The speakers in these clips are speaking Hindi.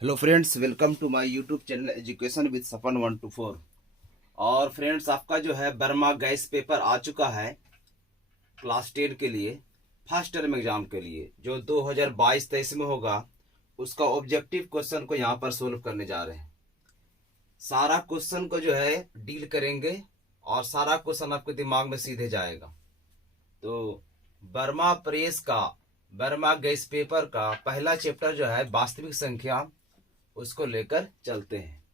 Hello friends, welcome to my YouTube channel education with Sapan 1 to 4। और फ्रेंड्स, आपका जो है बर्मा गैस पेपर आ चुका है क्लास 10 के लिए, फर्स्ट टर्म एग्जाम के लिए, जो 2022-23 में होगा। उसका ऑब्जेक्टिव क्वेश्चन को यहाँ पर सोल्व करने जा रहे हैं। सारा क्वेश्चन को जो है डील करेंगे और सारा क्वेश्चन आपके दिमाग में सीधे जाएगा। तो बर्मा प्रेस का बर्मा गैस पेपर का पहला चैप्टर जो है वास्तविक संख्या, उसको लेकर चलते हैं।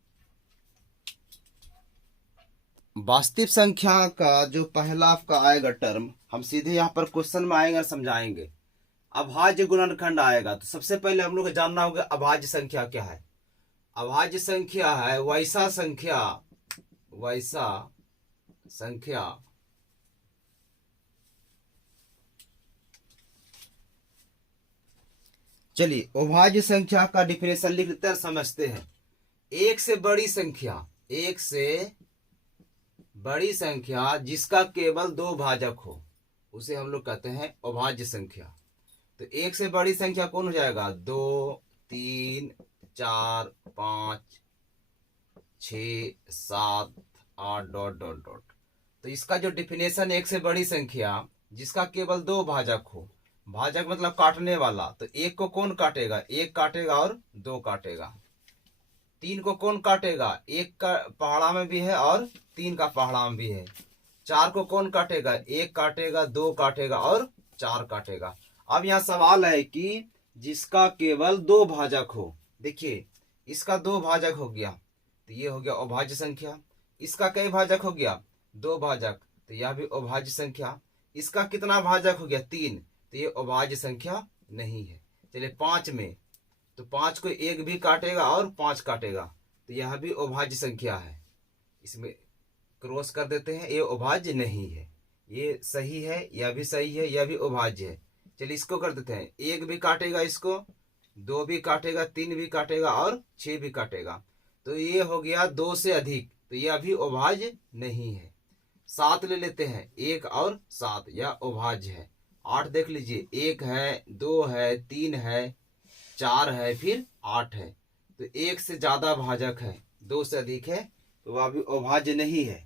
वास्तविक संख्या का जो पहला आपका आएगा टर्म, हम सीधे यहाँ पर क्वेश्चन में आएंगे और समझाएंगे। अभाज्य गुणनखंड आएगा तो सबसे पहले हम लोग को जानना होगा अभाज्य संख्या क्या है। अभाज्य संख्या है वैसा संख्या चलिए अभाज्य संख्या का डिफिनेशन लिख लेते हैं, समझते हैं। एक से बड़ी संख्या जिसका केवल दो भाजक हो, उसे हम लोग कहते हैं अभाज्य संख्या। तो एक से बड़ी संख्या कौन हो जाएगा? 2, 3, 4, 5, 6, 7, 8 डॉट डॉट डॉट। तो इसका जो डिफिनेशन, एक से बड़ी संख्या जिसका केवल दो भाजक हो, भाजक मतलब काटने वाला। तो एक को कौन काटेगा? एक काटेगा और दो काटेगा। तीन को कौन काटेगा? एक का पहाड़ा में भी है और तीन का पहाड़ा में भी है। चार को कौन काटेगा? एक काटेगा, दो काटेगा और चार काटेगा। अब यहाँ सवाल है कि जिसका केवल दो भाजक हो। देखिए, इसका दो भाजक हो गया तो ये हो गया अभाज्य संख्या। इसका कई भाजक हो गया? दो भाजक, तो यह भी अभाज्य संख्या। इसका कितना भाजक हो गया? 3, तो ये अभाज्य संख्या नहीं है। चलिए 5 में, तो 5 को एक भी काटेगा और 5 काटेगा, तो यह भी अभाज्य संख्या है। इसमें क्रॉस कर देते हैं, ये अभाज्य नहीं है। ये सही है, यह भी सही है, यह भी अभाज्य है। चलिए इसको कर देते हैं, एक भी काटेगा इसको, दो भी काटेगा, तीन भी काटेगा और 6 भी काटेगा, तो ये हो गया 2 से अधिक, तो यह भी अभाज्य नहीं है। 7 ले लेते हैं, 1 और 7, यह अभाज्य है। 8 देख लीजिए, 1 है, 2 है, 3 है, 4 है, फिर 8 है। तो एक से ज्यादा भाजक है, 2 से अधिक है, तो वह भी अभाज्य नहीं है।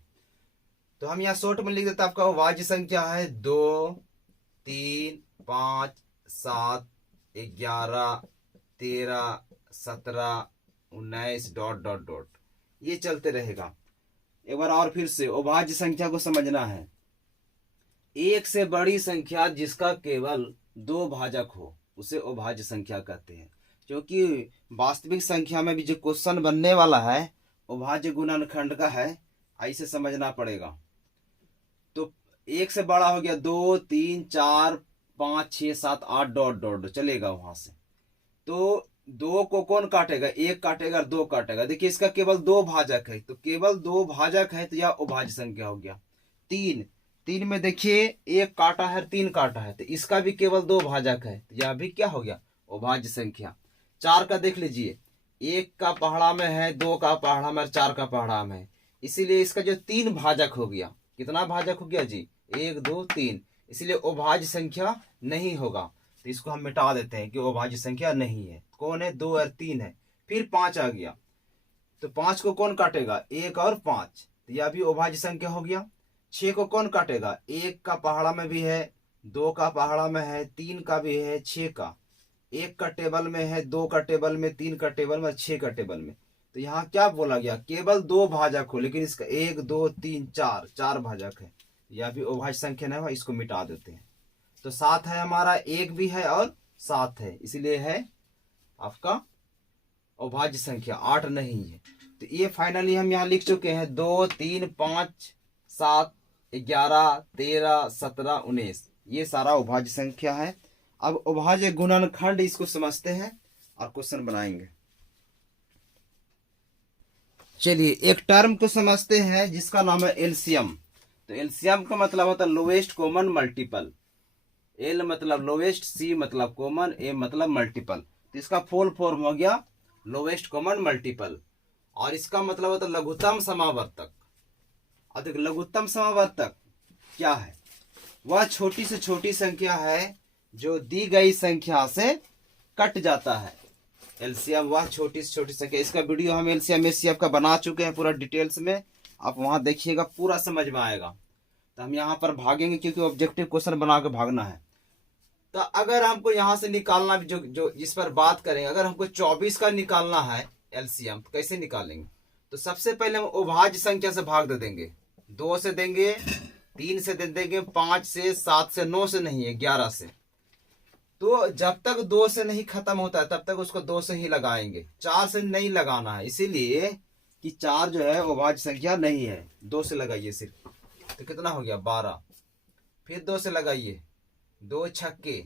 तो हम यहाँ शॉर्ट में लिख देते हैं, आपका अभाज्य संख्या है 2, 3, 5, 7, 11, 13, 17, 19 डॉट डॉट डॉट, ये चलते रहेगा। एक बार और फिर से अभाज्य संख्या को समझना है। एक से बड़ी संख्या जिसका केवल दो भाजक हो, उसे अभाज्य संख्या कहते हैं। क्योंकि वास्तविक संख्या में भी जो क्वेश्चन बनने वाला है अभाज्य गुणनखंड का है, ऐसे समझना पड़ेगा। तो एक से बड़ा हो गया 2, 3, 4, 5, 6, 7, 8 डॉट डॉट चलेगा वहां से। तो 2 को कौन काटेगा? एक काटेगा और 2 काटेगा। देखिए इसका केवल दो भाजक है, तो केवल दो भाजक है, तो यह अभाज्य संख्या हो गया। 3 में देखिए, एक काटा है, 3 काटा है, तो इसका भी केवल दो भाजक है, तो यह भी क्या हो गया? अभाज्य संख्या। 4 का देख लीजिए, एक का पहाड़ा में है, दो का पहाड़ा में, 4 का पहाड़ा में है, इसीलिए इसका जो 3 भाजक हो गया। कितना भाजक हो गया जी? 1, 2, 3, इसलिए अभाज्य संख्या नहीं होगा। तो इसको हम मिटा देते हैं कि अभाज्य संख्या नहीं है। कौन है? 2 और 3 है। फिर 5 आ गया, तो 5 को कौन काटेगा? 1 और 5, तो यह भी अभाज्य संख्या हो गया। 6 को कौन काटेगा? एक का पहाड़ा में भी है, दो का पहाड़ा में है, 3 का भी है, 6 का, एक का टेबल में है, दो का टेबल में, 3 का टेबल में, 6 का टेबल में। तो यहाँ क्या बोला गया? केवल दो भाजक हो, लेकिन इसका 1, 2, 3, 4 भाजक है, यह भी अभाज्य संख्या नहीं है। इसको मिटा देते हैं। तो 7 है हमारा, 1 भी है और 7 है, इसलिए है आपका अभाज्य संख्या, 8 नहीं है। तो ये फाइनली हम यहाँ लिख चुके हैं 2, 3, 5, 7, 11, 13, 17, 19, ये सारा अभाज्य संख्या है। अब अभाज्य गुणनखंड, इसको समझते हैं और क्वेश्चन बनाएंगे। चलिए एक टर्म को समझते हैं जिसका नाम है एलसीएम। तो एलसीएम का मतलब होता है लोवेस्ट कॉमन मल्टीपल। एल मतलब लोवेस्ट, सी मतलब कॉमन, ए मतलब मल्टीपल। तो इसका फुल फॉर्म हो गया लोवेस्ट कॉमन मल्टीपल, और इसका मतलब होता है लघुत्तम समावर्तक। अब देखो, लघुत्तम समावर्तक क्या है? वह छोटी से छोटी संख्या है जो दी गई संख्या से कट जाता है। एलसीएम वह छोटी से छोटी संख्या। इसका वीडियो हम एलसीएम एचसीएफ का बना चुके हैं पूरा डिटेल्स में, आप वहां देखिएगा, पूरा समझ में आएगा। तो हम यहाँ पर भागेंगे क्योंकि ऑब्जेक्टिव क्वेश्चन बना के भागना है। तो अगर हमको यहाँ से निकालना, जो जो इस पर बात करेंगे, अगर हमको 24 का निकालना है एलसीएम, तो कैसे निकालेंगे? तो सबसे पहले हम अभाज्य संख्या से भाग दे देंगे। 2 से देंगे, 3 से दे देंगे, 5 से, 7 से, 9 से नहीं है, 11 से। तो जब तक 2 से नहीं खत्म होता है तब तक उसको 2 से ही लगाएंगे, 4 से नहीं लगाना है, इसीलिए कि 4 जो है अभाज्य संख्या नहीं है। 2 से लगाइए सिर्फ, तो कितना हो गया? 12। फिर 2 से लगाइए, 2 छक्के,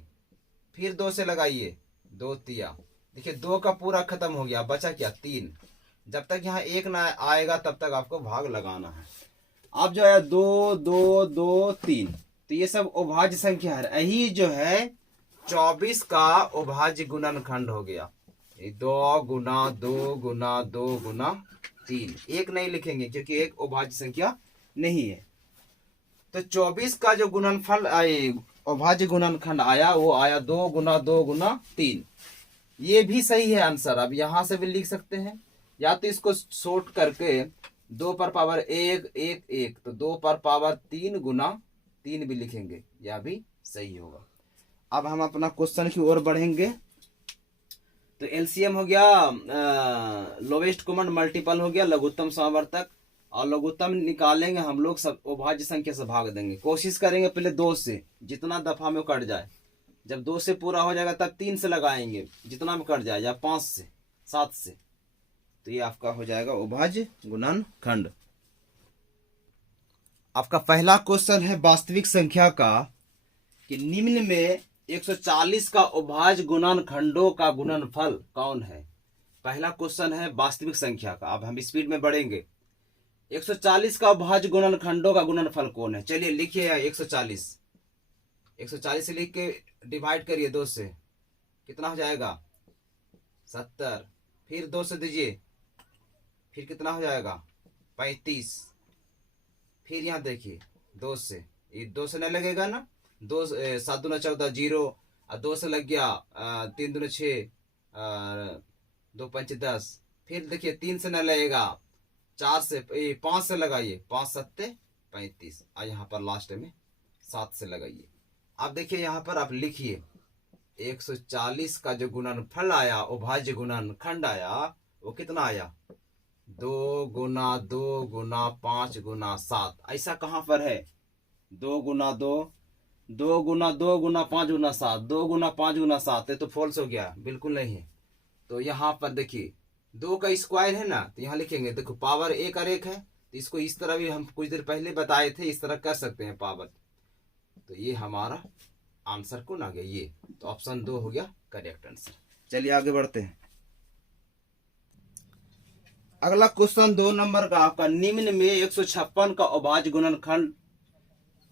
फिर 2 से लगाइए, 2 तिया। देखिए 2 का पूरा खत्म हो गया, बचा क्या? 3। जब तक यहाँ 1 ना आएगा तब तक आपको भाग लगाना है। अब जो है 2 2 2 3, तो ये सब अभाज्य संख्या है। यही जो है 24 का अभाज्य गुणनखंड हो गया। 2 गुना 2 गुना 2 गुना 3, 1 नहीं लिखेंगे क्योंकि एक अभाज्य संख्या नहीं है। तो 24 का जो गुणनफल अभाज्य गुणनखंड आया, वो आया 2 गुना 2 गुना 3। ये भी सही है आंसर। अब यहां से भी लिख सकते हैं, या तो इसको शॉर्ट करके 2 पर पावर 1 1 1, तो 2 पर पावर 3 गुना 3 भी लिखेंगे, यह भी सही होगा। अब हम अपना क्वेश्चन की ओर बढ़ेंगे। तो एलसीएम हो गया, लोवेस्ट कॉमन मल्टीपल हो गया, लघुत्तम समावर्तक, और लघुत्तम निकालेंगे हम लोग सब अभाज्य संख्या से भाग देंगे। कोशिश करेंगे पहले 2 से, जितना दफा में कट जाए। जब 2 से पूरा हो जाएगा तब 3 से लगाएंगे, जितना में कट जाए, या 5 से, 7 से। तो ये आपका हो जाएगा अभाज्य गुणनखंड। आपका पहला क्वेश्चन है वास्तविक संख्या का, कि निम्न में 140 का अभाज्य गुणनखंडों का गुणनफल कौन है? पहला क्वेश्चन है वास्तविक संख्या का। अब हम स्पीड में बढ़ेंगे। 140 का अभाज्य गुणनखंडों का गुणनफल कौन है? चलिए लिखिए 140। 140 से लिख के डिवाइड करिए 2 से, कितना हो जाएगा? 70। फिर 2 से दीजिए, फिर कितना हो जाएगा? 35। फिर यहाँ देखिए 2 से, ये 2 से नहीं लगेगा ना, 2 7 दूना 14 0, और 2 से लग गया 3 दूना 6, 2 पंच 10। फिर देखिए 3 से नहीं लगेगा, 4 से, 5 से लगाइए, 5 7 35, और यहाँ पर लास्ट में 7 से लगाइए। अब देखिए यहाँ पर आप लिखिए 140 का जो गुणनफल आया, अभाज्य गुणनखंड आया, वो कितना आया? 2 गुना 2 गुना 5 गुना 7। ऐसा कहाँ पर है? 2 गुना 2, 2 गुना 2 गुना 5 गुना 7, 2 गुना 5 गुना 7, ये तो फॉल्स हो गया, बिल्कुल नहीं है। तो यहाँ पर देखिए 2 का स्क्वायर है ना, तो यहाँ लिखेंगे, देखो पावर 1 और 1 है, तो इसको इस तरह भी हम कुछ देर पहले बताए थे, इस तरह कर सकते हैं पावर। तो ये हमारा आंसर कौन आ गया? ये। तो ऑप्शन 2 हो गया करेक्ट आंसर। चलिए आगे बढ़ते हैं। अगला क्वेश्चन 2 नंबर का आपका, निम्न में 156 का अभाज्य गुणनखंड,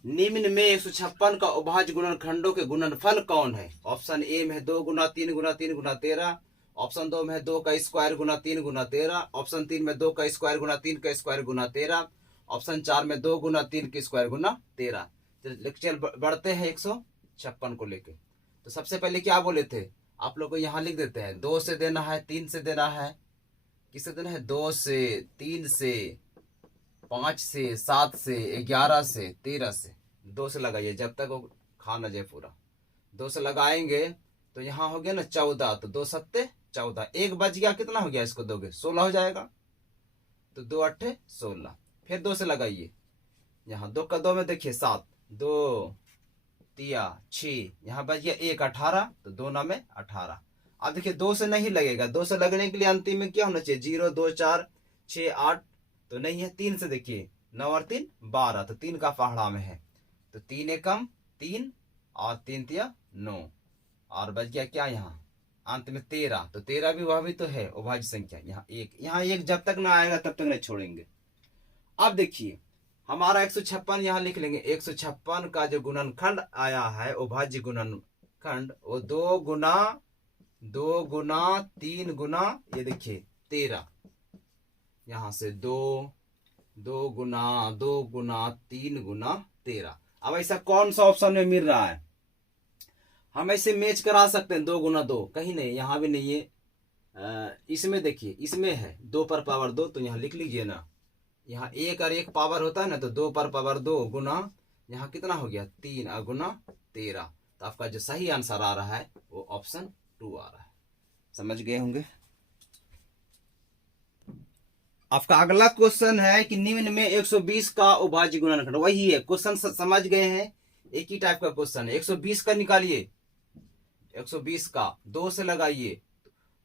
निम्न में 156 का अभाज्य गुणनखंडों के गुणनफल कौन है? ऑप्शन ए में है 2 गुना 3 गुना 3 गुना 13, ऑप्शन 2 में है 2 का स्क्वायर गुना 3 गुना 13, ऑप्शन 3 में 2 का स्क्वायर गुना 3 का स्क्वायर गुना 13, ऑप्शन 4 में 2 गुना 3 के स्क्वायर गुना 13। चल बढ़ते हैं 156 को लेके। तो सबसे पहले क्या बोले थे आप लोग को? यहाँ लिख देते हैं, 2 से देना है, 3 से देना है, किससे देना है? 2 से, 3 से, 5 से, 7 से, 11 से, 13 से। 2 से लगाइए जब तक वो खा न जाए पूरा। 2 से लगाएंगे तो यहाँ हो गया ना 14, तो 2 7 14, 1 बच गया, कितना हो गया? इसको दोगे 16 हो जाएगा, तो 2 8 16। फिर 2 से लगाइए, यहाँ 2 का 2 में देखिए 7, 2 तिया 6, यहाँ बच गया 1 18, तो 2 9 में 18। अब देखिए 2 से नहीं लगेगा, 2 से लगने के लिए अंतिम में क्या होना चाहिए? 0 2 4 6 8, तो नहीं है। 3 से देखिए, 9 और 3 12, तो 3 का पहाड़ा में है, तो 3 एकम 3 और 3 तिया 9, और बच गया क्या यहाँ अंत में 13, तो 13 भी वह भी तो है अभाज्य संख्या। यहाँ एक जब तक ना आएगा तब तक नहीं छोड़ेंगे। अब देखिए हमारा 156 यहाँ लिख लेंगे। 156 का जो गुणनखंड आया है अभाज्य गुणनखंड, वो 2 गुना 3 गुना, ये देखिए 13, यहाँ से 2 गुना 3 गुना 13। अब ऐसा कौन सा ऑप्शन में मिल रहा है? हम ऐसे मैच करा सकते हैं 2 गुना 2, कहीं नहीं, यहाँ भी नहीं है, इसमें देखिए, इसमें है 2 पर पावर 2, तो यहाँ लिख लीजिए ना, यहाँ 1 और 1 पावर होता है ना, तो 2 पर पावर 2 गुना यहाँ कितना हो गया 3 और गुना 13। तो आपका जो सही आंसर आ रहा है वो ऑप्शन 2 आ रहा है। समझ गए होंगे। आपका अगला क्वेश्चन है कि निम्न में 120 का अभाज्य गुणनखंड, वही है क्वेश्चन, समझ गए हैं, एक ही टाइप का क्वेश्चन है। 120 का निकालिए, 120 का 2 से लगाइए,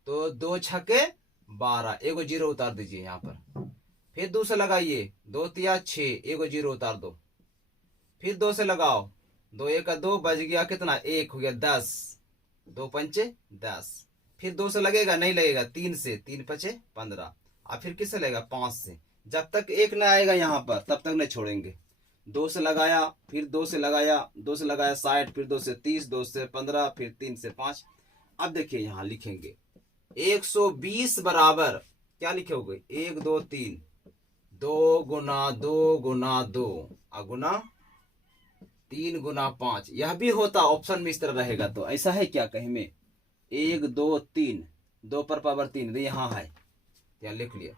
तो 2 छक्के 12, एगो जीरो उतार दीजिए यहाँ पर। फिर 2 से लगाइए, 2 तिया 6, एगो जीरो उतार दो। फिर 2 से लगाओ, 2 एक 2, बच गया कितना 1, हो गया 10, 2 पंचे 10। फिर 2 से लगेगा, नहीं लगेगा, 3 से, 3 पचे 15। और फिर किससे लगेगा 5 से। जब तक 1 ना आएगा यहाँ पर तब तक नहीं छोड़ेंगे। 2 से लगाया, फिर 2 से लगाया, 2 से लगाया 60, फिर 2 से 30, 2 से 15, फिर 3 से 5। अब देखिए यहाँ लिखेंगे 120 बराबर क्या लिखोगे 1 2 3, 2 गुना 2 गुना 2 गुना 3 गुना 5। यह भी होता ऑप्शन में इस तरह रहेगा, तो ऐसा है क्या कहीं में 1 2 3, 2 पर पावर 3 यहाँ है, यहाँ लिख लिया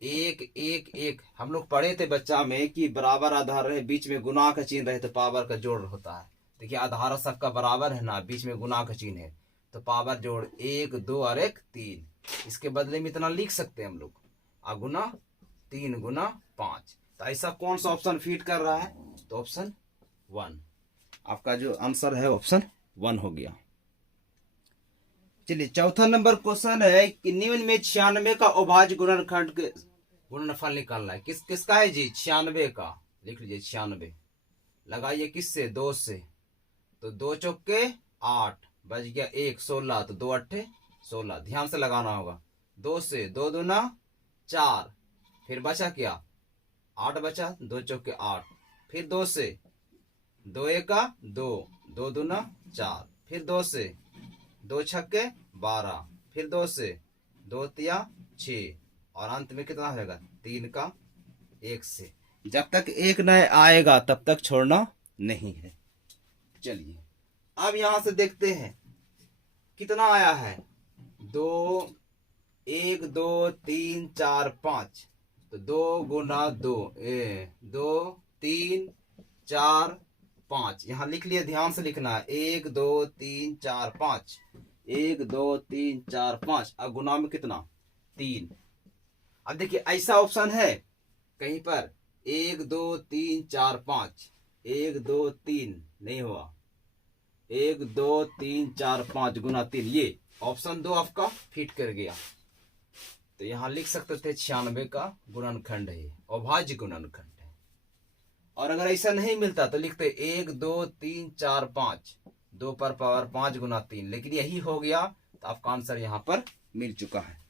1 1 1। हम लोग पढ़े थे बच्चा में कि बराबर आधार रहे, बीच में गुना का चिन्ह रहे तो पावर का जोड़ होता है। देखिए आधार सबका बराबर है ना, बीच में गुना का चिन्ह है तो पावर जोड़ 1 2 और 1 3। इसके बदले में इतना लिख सकते हैं हम लोग, गुना 3 गुना 5। तो ऐसा कौन सा ऑप्शन फिट कर रहा है, तो ऑप्शन 1 आपका जो आंसर है ऑप्शन 1 हो गया। चलिए चौथा नंबर क्वेश्चन है कि निम्न में 96 का अभाज्य गुणनखंड के गुणनफल निकालना है। किसका है जी 96 का, लिख लीजिए 96। लगाइए किससे 2 से, तो 2 चौके 8, बच गया 1 16, तो 2 अट्ठे 16। ध्यान से लगाना होगा। 2 से 2 दूना 4, फिर बचा क्या 8 बचा, 2 चौके 8। फिर 2 से 2 एका 2, 2 दूना 4, फिर 2 से 2 छक्के 12, फिर 2 से 2 तिया 6, और अंत में कितना रहेगा 3 का 1 से। जब तक 1 न आएगा तब तक छोड़ना नहीं है। चलिए अब यहां से देखते हैं कितना आया है 2 1 2 3 4 5, तो 2 गुना 2 2 3 4 5। यहां लिख लिया, ध्यान से लिखना है 1 2 3 4 5, 1 2 3 4 5, और गुना में कितना 3। अब देखिए ऐसा ऑप्शन है कहीं पर 1 2 3 4 5, 1 2 3 नहीं हुआ, 1 2 3 4 5 गुना 3, ये ऑप्शन 2 आपका फिट कर गया। तो यहां लिख सकते थे 96 का गुणनखंड है, अभाज्य गुणनखंड है। और अगर ऐसा नहीं मिलता तो लिखते 1 2 3 4 5, 2 पर पावर 5 गुना 3, लेकिन यही हो गया, तो आपका आंसर यहां पर मिल चुका है।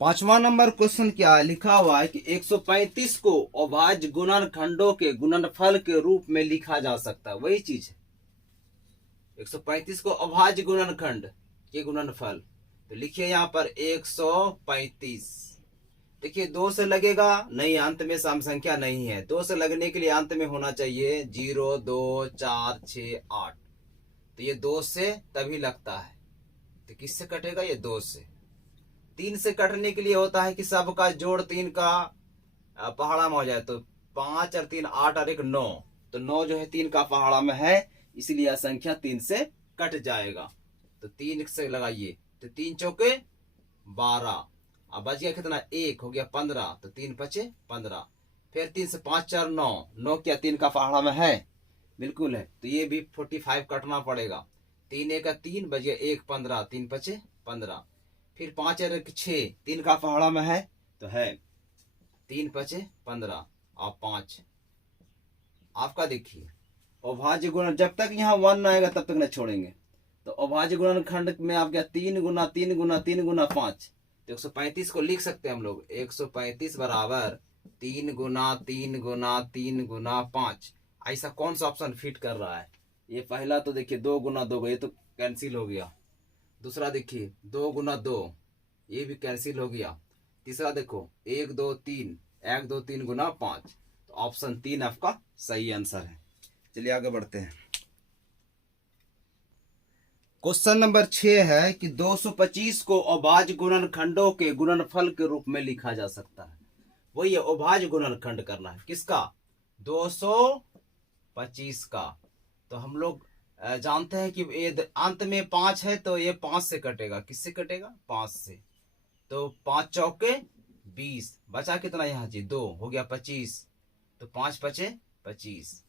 5वां नंबर क्वेश्चन क्या है, लिखा हुआ है कि 135 को अभाज्य गुणनखंडों के गुणनफल के रूप में लिखा जा सकता है। वही चीज है 135 को अभाज्य गुणनखंड के गुणनफल, तो लिखिए यहां पर 135। देखिए 2 से लगेगा नहीं, अंत में सम संख्या नहीं है। 2 से लगने के लिए अंत में होना चाहिए 0 2 4 6 8, तो ये 2 से तभी लगता है। तो किससे कटेगा, ये 2 से। 3 से कटने के लिए होता है कि सबका जोड़ 3 का पहाड़ा में हो जाए, तो 5 और 3 8 और 1 9, तो 9 जो है 3 का पहाड़ा में है, इसलिए यह संख्या 3 से कट जाएगा। तो 3 से लगाइए, तो 3 चौके 12, अब बच गया कितना 1, हो गया 15, तो 3 पचे 15। फिर 3 से 5 4 9, 9 क्या 3 का पहाड़ा में है, बिल्कुल है, तो ये भी 45 कटना पड़ेगा। 3 1 3, बच गया 1 15, 3 पचे 15। फिर 5 और 1 6, 3 का पहाड़ा में है, तो है 3 पचे 15 और 5। आपका देखिए अभाज्य गुणन, जब तक यहाँ 1 न आएगा तब तक न छोड़ेंगे। तो अभाज्य गुणनखंड में आप गया 3 गुना 3 गुना 3 गुना 5, तो 135 को लिख सकते हैं हम लोग 135 बराबर 3 गुना 3 गुना 3 गुना 5। ऐसा कौन सा ऑप्शन फिट कर रहा है, ये पहला तो देखिए 2 गुना 2, ये तो कैंसिल हो गया। दूसरा देखिए 2 गुना 2, ये भी कैंसिल हो गया। तीसरा देखो 1 2 3, 1 2 3 गुना 5, तो ऑप्शन 3 आपका सही आंसर है। चलिए आगे बढ़ते हैं। क्वेश्चन नंबर 6 है कि 225 को अभाज्य गुणनखंडों के गुणनफल के रूप में लिखा जा सकता है। वही है, अभाज्य गुणनखंड करना है। किसका? 225 का। तो हम लोग जानते हैं कि ये अंत में 5 है, तो ये 5 से कटेगा। किससे कटेगा? 5 से। तो 5 चौके 20, बचा कितना यहाँ जी? 2 हो गया 25, तो 5 पचे 25।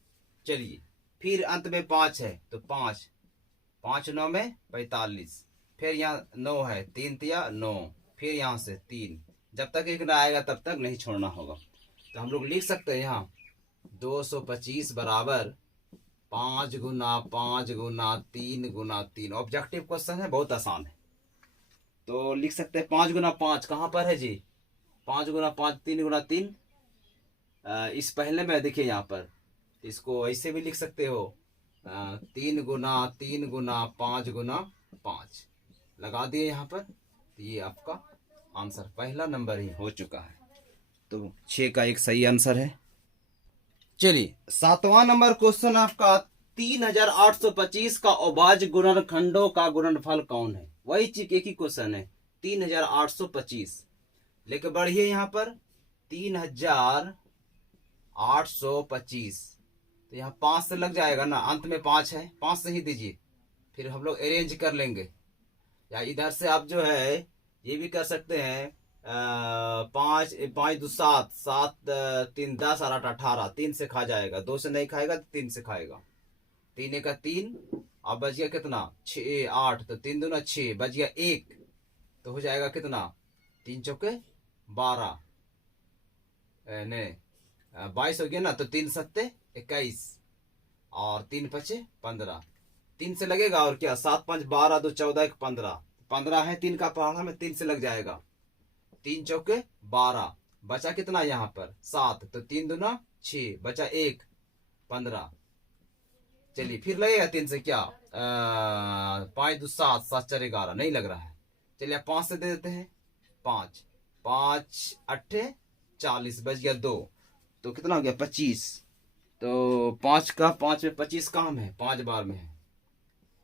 चलिए, फिर अंत में 5 है, तो 5 5 9 में 45, फिर यहाँ 9 है, 3 तिया 9, फिर यहाँ से 3, जब तक एक ना आएगा तब तक नहीं छोड़ना होगा। तो हम लोग लिख सकते हैं यहाँ 225 बराबर 5 गुना 5 गुना 3 गुना 3। ऑब्जेक्टिव क्वेश्चन है, बहुत आसान है। तो लिख सकते हैं 5 गुना 5 कहाँ पर है जी? 5 गुना 5 3 गुना 3। इस पहले में देखिए यहाँ पर, इसको ऐसे भी लिख सकते हो, 3 गुना 3 गुना 5 गुना 5 लगा दिए यहाँ पर। तो ये आपका आंसर पहला नंबर ही हो चुका है। तो 6 का एक सही आंसर है। चलिए, 7वां नंबर क्वेश्चन आपका 3825 का अभाज्य गुणनखंडों का गुणनफल कौन है? वही चीज एक ही क्वेश्चन है, 3825। लेके बढ़िए यहाँ पर 3825, तो यहाँ 5 से लग जाएगा ना, अंत में 5 है, 5 से ही दीजिए। फिर हम लोग अरेंज कर लेंगे, या इधर से आप जो है ये भी कर सकते हैं। 5 5 2 7 7 3 10 और 8 18, 3 से खा जाएगा। 2 से नहीं खाएगा तो 3 से खाएगा। 3 का 3, अब बच गया कितना? 6 8, तो 3 दूना 6, बच गया 1, तो हो जाएगा कितना? 3 चौके 12, नहीं 22 हो गया ना। तो 3 सत्ते 21 और 3 पचे 15, 3 से लगेगा और क्या? 7 5 12 2 14 1 15, 15 है 3 का पहाड़ा में, 3 से लग जाएगा। 3 चौके 12, बचा कितना यहाँ पर? 7, तो 3 दूना 6, बचा 1 15। चलिए, फिर लगेगा 3 से क्या? 5 2 7 7 4 11, नहीं लग रहा है। चलिए 5 से दे देते हैं। 5 5 8 40, बच गया 2, तो कितना हो गया? 25। तो 5 का 5 में 25 काम है, 5 बार में है।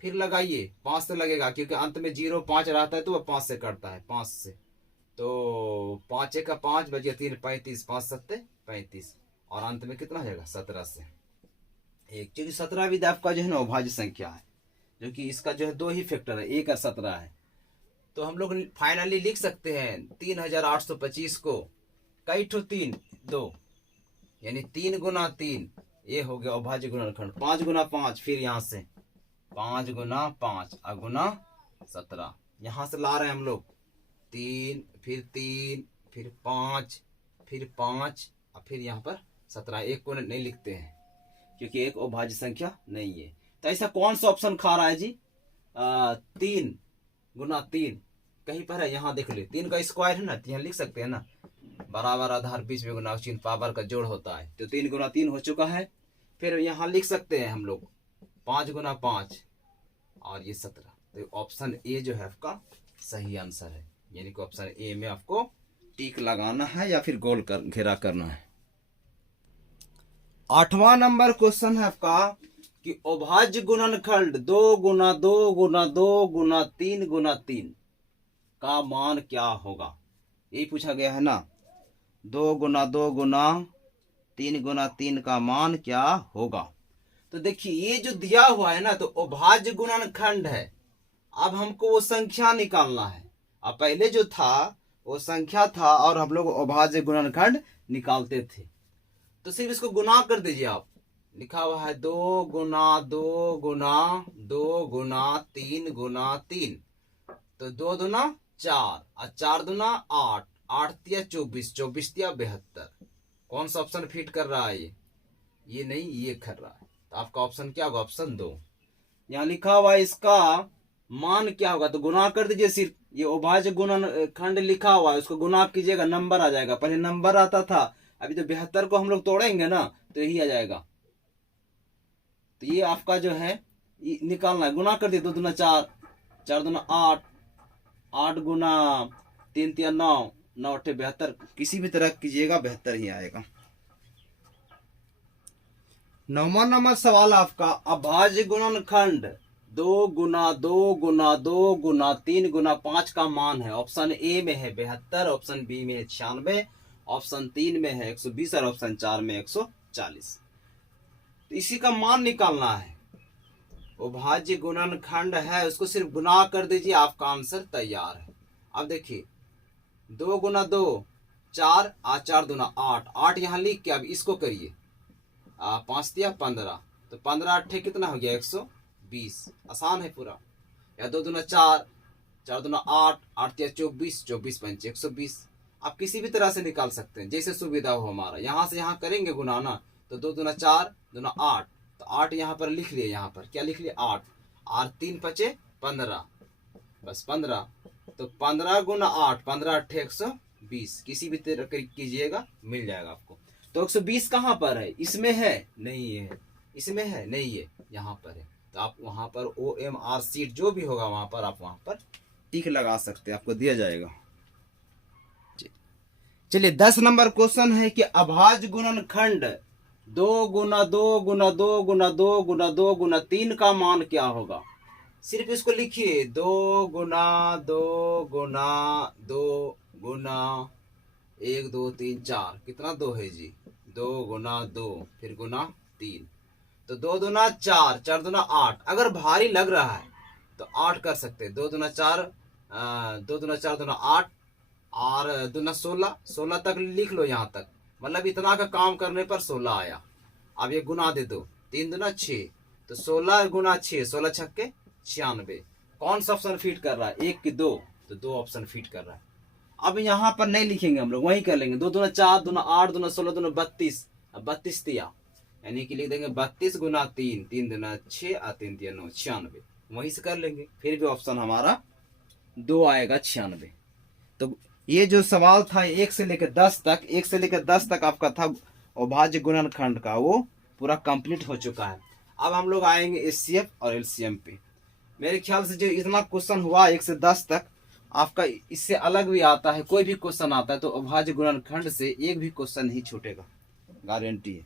फिर लगाइए, 5 से लगेगा क्योंकि अंत में 0 5 रहता है, तो वह 5 से कटता है, 5 से। तो 5 का 5, बच गया 3 35, 5 7 35, और अंत में कितना हो जाएगा? 17 से एक। क्योंकि 17 भी आपका जो है ना अभाज्य संख्या है, जो कि इसका जो है 2 ही फैक्टर है, 1 और 17 है। तो हम लोग फाइनली लिख सकते हैं 3825 को कई ठो 3 2, यानी 3 गुना 3, ये हो गया अभाज्य गुणनखंड। 5 गुना 5, फिर यहाँ से 5 गुना 5 और गुना 17, यहाँ से ला रहे हैं हम लोग 3, फिर 3, फिर 5, फिर 5, और फिर यहाँ पर 17। एक को नहीं लिखते हैं क्योंकि एक अभाज्य संख्या नहीं है। तो ऐसा कौन सा ऑप्शन खा रहा है जी? 3 गुना 3 कहीं पर है, यहाँ देख ले, 3 का स्क्वायर है ना, यहाँ लिख सकते हैं ना, बराबर आधार बीच में गुना चिन्ह पावर का जोड़ होता है। तो 3 गुना 3 हो चुका है। फिर यहाँ लिख सकते हैं हम लोग 5 गुना 5 और ये 17। तो ऑप्शन ए जो है आपका सही आंसर है, यानी कि ऑप्शन ए में आपको टिक लगाना है या फिर गोल कर घेरा करना है। 8वां नंबर क्वेश्चन है आपका कि अभाज्य गुणनखंड 2 गुना 2 गुना 2 गुना 3 गुना 3 का मान क्या होगा? यही पूछा गया है ना, 2 गुना 2 गुना 3 गुना 3 का मान क्या होगा? तो देखिए, ये जो दिया हुआ है ना, तो अभाज्य गुणनखंड है। अब हमको वो संख्या निकालना है। अब पहले जो था वो संख्या था और हम लोग अभाज्य गुणनखंड निकालते थे। तो सिर्फ इसको गुना कर दीजिए आप। लिखा हुआ है 2 गुना 2 गुना 2 गुना 3 गुना 3, तो 2 दूना 4 और 4 दूना 8, 8 तिया 24, 24 तिया 72। कौन सा ऑप्शन फिट कर रहा है? ये नहीं, ये कर रहा है। तो आपका ऑप्शन क्या होगा? ऑप्शन 2। यहाँ लिखा हुआ है इसका मान क्या होगा, तो गुना कर दीजिए। सिर्फ ये अभाज्य गुणनखंड लिखा हुआ है, उसको गुना कीजिएगा, नंबर आ जाएगा। पहले नंबर आता था, अभी तो 72 को हम लोग तोड़ेंगे ना, तो यही आ जाएगा। तो ये आपका जो है निकालना है, गुना कर दिए। 2 दूना 4, 4 दूना 8, 8 गुना 3 तिया 9, 9 8 72, किसी भी तरह कीजिएगा 72 ही आएगा। 9वां नंबर सवाल आपका, अभाज्य गुणनखंड 2 गुना 2 गुना 2 गुना 3 गुना 5 का मान है। ऑप्शन ए में है 72, ऑप्शन बी में है 96, ऑप्शन 3 में है 120 और ऑप्शन 4 में 140। तो इसी का मान निकालना है। अभाज्य गुणनखंड है, उसको सिर्फ गुना कर दीजिए, आपका आंसर तैयार है। अब देखिए 2 गुना 2 4, 4 दूना 8, 8 यहाँ लिख के अब इसको करिए, 5 दिया 15, तो 15 अट्ठे कितना हो गया 120, आसान है पूरा। या 2 दूना 4, 4 दूना 8, 8 दिया 24, 24 पंचे 120। आप किसी भी तरह से निकाल सकते हैं, जैसे सुविधा हो हमारा। यहाँ से यहाँ करेंगे गुना ना, तो 2 दूना 4 दूना 8, तो 8 यहाँ पर लिख लिए, यहाँ पर क्या लिख लिए 8, और 3 पचे 15, बस 15, तो 15 गुना 8, 15 अट्ठे 120, किसी भी तरह कीजिएगा मिल जाएगा आपको। तो 120 कहाँ पर है, इसमें है नहीं है, इसमें है नहीं है, यहाँ पर है। तो आप वहाँ पर OMR सीट जो भी होगा वहाँ पर आप वहाँ पर टिक लगा सकते हैं, आपको दिया जाएगा। चलिए 10 नंबर क्वेश्चन है कि अभाज्य गुणनखंड 2 गुना 2 गुना 2 गुना 2 गुना 2 गुना 3 का मान क्या होगा। सिर्फ इसको लिखिए 2 गुना 2 गुना 2 गुना 1 2 3 4, कितना 2 है जी, 2 गुना 2 फिर गुना 3, तो 2 दूना 4, 4 दूना 8। अगर भारी लग रहा है तो 8 कर सकते हैं, 2 दूना 4, 2 दूना 4 दूना 8 और दूना 16, 16 तक लिख लो यहाँ तक, मतलब इतना का काम करने पर 16 आया। अब ये गुना दे दो, 3 दूना 6, तो 16 गुना 6, 16 छक्के 96। कौन सा ऑप्शन फिट कर रहा है, 1 की 2, तो 2 ऑप्शन फिट कर रहा है। अब यहाँ पर नहीं लिखेंगे हम लोग, वही कर लेंगे, 2 दूना 4 दूना 8 दूना 16 दूना 32, 32 दिया, यानी कि लिख देंगे 32 गुना 3, 3 दूना 6 और 3 दिया 9, 96, वहीं से कर लेंगे। फिर भी ऑप्शन हमारा 2 आएगा 96। तो ये जो सवाल था 1 से लेकर 10 तक, 1 से लेकर 10 तक आपका था अभाज्य गुणनखंड का, वो पूरा कंप्लीट हो चुका है। अब हम लोग आएंगे HCF और LCM पे। मेरे ख्याल से जो इतना क्वेश्चन हुआ 1 से 10 तक, आपका इससे अलग भी आता है, कोई भी क्वेश्चन आता है तो अभाज्य गुणनखंड से एक भी क्वेश्चन नहीं छूटेगा, गारंटी है।